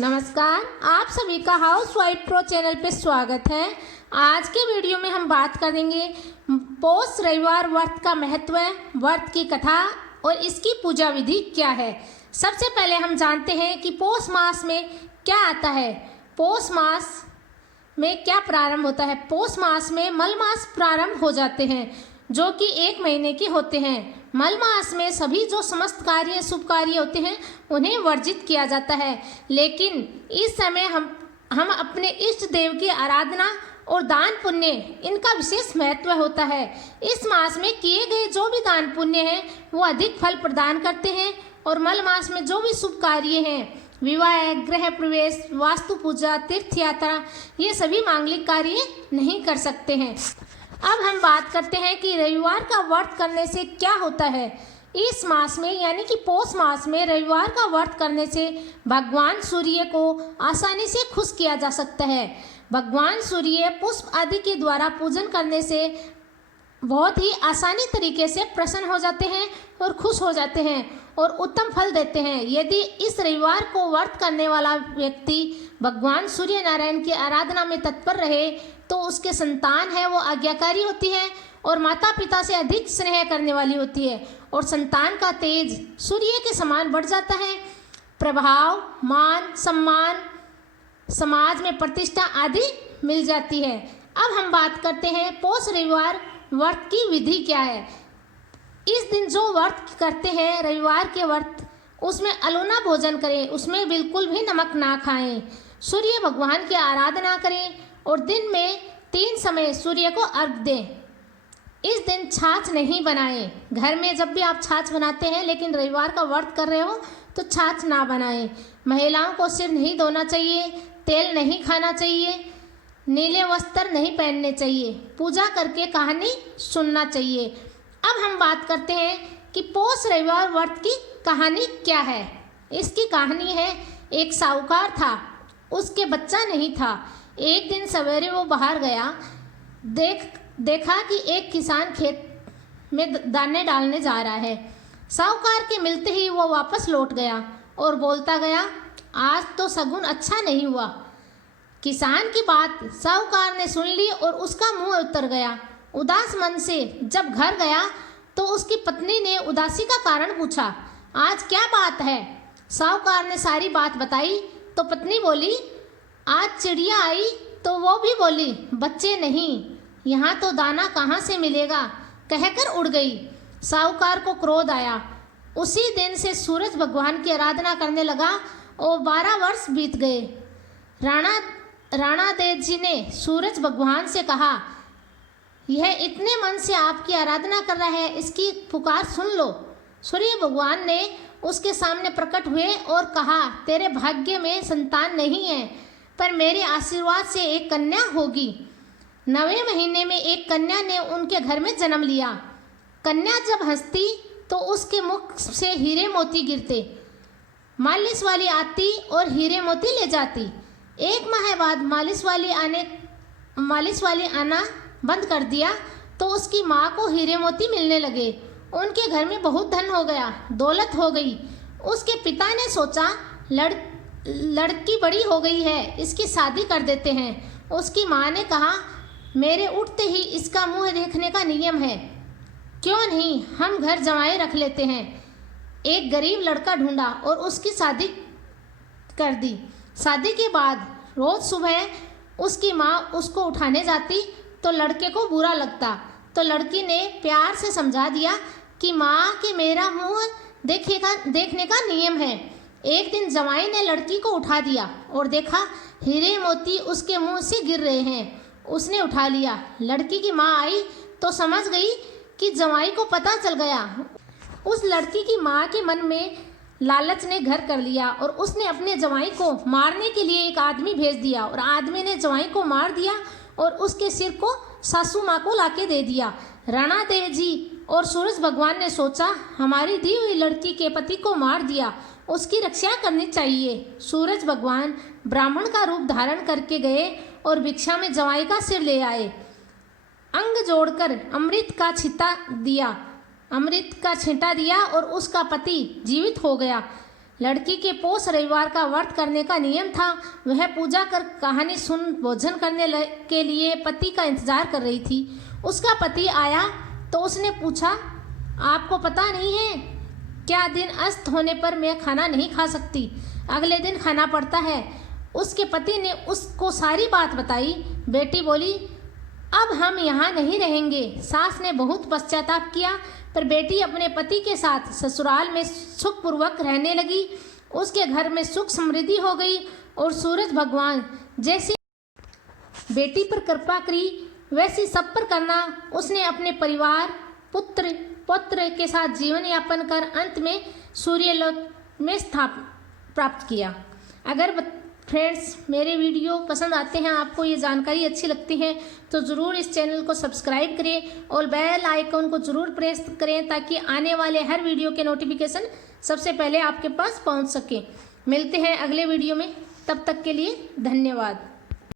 नमस्कार, आप सभी का हाउस वाइफ प्रो चैनल पे स्वागत है। आज के वीडियो में हम बात करेंगे पौष रविवार व्रत का महत्व, व्रत की कथा और इसकी पूजा विधि क्या है। सबसे पहले हम जानते हैं कि पौष मास में क्या आता है। पौष मास में क्या प्रारंभ होता है। पौष मास में मल मास प्रारंभ हो जाते हैं जो कि 1 महीने के होते हैं। मल मास में सभी जो समस्त कार्य शुभ कार्य होते हैं उन्हें वर्जित किया जाता है, लेकिन इस समय हम अपने इष्ट देव की आराधना और दान पुण्य इनका विशेष महत्व होता है। इस मास में किए गए जो भी दान पुण्य हैं वो अधिक फल प्रदान करते हैं और मल मास में जो भी शुभ कार्य हैं, विवाह, गृह प्रवेश, वास्तु पूजा, तीर्थ यात्रा, ये सभी मांगलिक कार्य नहीं कर सकते हैं। अब हम बात करते हैं कि रविवार का व्रत करने से क्या होता है। इस मास में यानी कि पौष मास में रविवार का व्रत करने से भगवान सूर्य को आसानी से खुश किया जा सकता है। भगवान सूर्य पुष्प आदि के द्वारा पूजन करने से बहुत ही आसानी तरीके से प्रसन्न हो जाते हैं और खुश हो जाते हैं और उत्तम फल देते हैं। यदि इस रविवार को व्रत करने वाला व्यक्ति भगवान सूर्य नारायण की आराधना में तत्पर रहे तो उसके संतान है वो आज्ञाकारी होती है और माता पिता से अधिक स्नेह करने वाली होती है और संतान का तेज सूर्य के समान बढ़ जाता है। प्रभाव, मान, सम्मान, समाज में प्रतिष्ठा आदि मिल जाती है। अब हम बात करते हैं पौष रविवार व्रत की विधि क्या है। इस दिन जो व्रत करते हैं रविवार के व्रत, उसमें अलोना भोजन करें, उसमें बिल्कुल भी नमक ना खाएं, सूर्य भगवान की आराधना करें और दिन में 3 समय सूर्य को अर्घ्य दें। इस दिन छाछ नहीं बनाएं। घर में जब भी आप छाछ बनाते हैं लेकिन रविवार का व्रत कर रहे हो तो छाछ ना बनाएं। महिलाओं को सिर नहीं धोना चाहिए, तेल नहीं खाना चाहिए, नीले वस्त्र नहीं पहनने चाहिए, पूजा करके कहानी सुनना चाहिए। अब हम बात करते हैं कि पौष रविवार व्रत की कहानी क्या है। इसकी कहानी है, एक साहूकार था, उसके बच्चा नहीं था। एक दिन सवेरे वो बाहर गया, देखा कि एक किसान खेत में दाने डालने जा रहा है। साहूकार के मिलते ही वो वापस लौट गया और बोलता गया, आज तो शगुन अच्छा नहीं हुआ। किसान की बात साहूकार ने सुन ली और उसका मुंह उतर गया। उदास मन से जब घर गया तो उसकी पत्नी ने उदासी का कारण पूछा, आज क्या बात है। साहूकार ने सारी बात बताई तो पत्नी बोली, आज चिड़िया आई तो वो भी बोली, बच्चे नहीं, यहाँ तो दाना कहाँ से मिलेगा, कहकर उड़ गई। साहूकार को क्रोध आया। उसी दिन से सूरज भगवान की आराधना करने लगा और 12 वर्ष बीत गए। राणा देव जी ने सूरज भगवान से कहा, यह इतने मन से आपकी आराधना कर रहा है, इसकी पुकार सुन लो। सूर्य भगवान ने उसके सामने प्रकट हुए और कहा, तेरे भाग्य में संतान नहीं है पर मेरे आशीर्वाद से एक कन्या होगी। 9वें महीने में एक कन्या ने उनके घर में जन्म लिया। कन्या जब हंसती तो उसके मुख से हीरे मोती गिरते। मालिश वाली आती और हीरे मोती ले जाती। 1 माह बाद मालिश वाली आना बंद कर दिया तो उसकी माँ को हीरे मोती मिलने लगे। उनके घर में बहुत धन हो गया, दौलत हो गई। उसके पिता ने सोचा, लड़की बड़ी हो गई है, इसकी शादी कर देते हैं। उसकी माँ ने कहा, मेरे उठते ही इसका मुंह देखने का नियम है, क्यों नहीं हम घर जमाए रख लेते हैं। एक गरीब लड़का ढूंढा और उसकी शादी कर दी। शादी के बाद रोज सुबह उसकी माँ उसको उठाने जाती तो लड़के को बुरा लगता, तो लड़की ने प्यार से समझा दिया कि माँ के मेरा मुंह देखने का नियम है। एक दिन जमाई ने लड़की को उठा दिया और देखा हीरे मोती उसके मुंह से गिर रहे हैं। उसने उठा लिया। लड़की की माँ आई तो समझ गई कि जमाई को पता चल गया। उस लड़की की माँ के मन में लालच ने घर कर लिया और उसने अपने जमाई को मारने के लिए एक आदमी भेज दिया और आदमी ने जमाई को मार दिया और उसके सिर को सासू माँ को लाके दे दिया। राणा देव जी और सूरज भगवान ने सोचा, हमारी दी हुई लड़की के पति को मार दिया, उसकी रक्षा करनी चाहिए। सूरज भगवान ब्राह्मण का रूप धारण करके गए और भिक्षा में जमाई का सिर ले आए। अंग जोड़कर अमृत का छींटा दिया और उसका पति जीवित हो गया। लड़की के पौष रविवार का व्रत करने का नियम था। वह पूजा कर कहानी सुन भोजन करने के लिए पति का इंतजार कर रही थी। उसका पति आया तो उसने पूछा, आपको पता नहीं है क्या दिन अस्त होने पर मैं खाना नहीं खा सकती, अगले दिन खाना पड़ता है। उसके पति ने उसको सारी बात बताई। बेटी बोली, अब हम यहाँ नहीं रहेंगे। सास ने बहुत पश्चाताप किया, पर बेटी अपने पति के साथ ससुराल में सुखपूर्वक रहने लगी। उसके घर में सुख समृद्धि हो गई और सूरज भगवान जैसी बेटी पर कृपा करी वैसी सब पर करना उसने अपने परिवार पुत्र पौत्र के साथ जीवन यापन कर अंत में सूर्यलोक में प्राप्त किया। अगर फ्रेंड्स मेरे वीडियो पसंद आते हैं, आपको ये जानकारी अच्छी लगती है, तो ज़रूर इस चैनल को सब्सक्राइब करें और बेल आइकन को ज़रूर प्रेस करें ताकि आने वाले हर वीडियो के नोटिफिकेशन सबसे पहले आपके पास पहुंच सके। मिलते हैं अगले वीडियो में, तब तक के लिए धन्यवाद।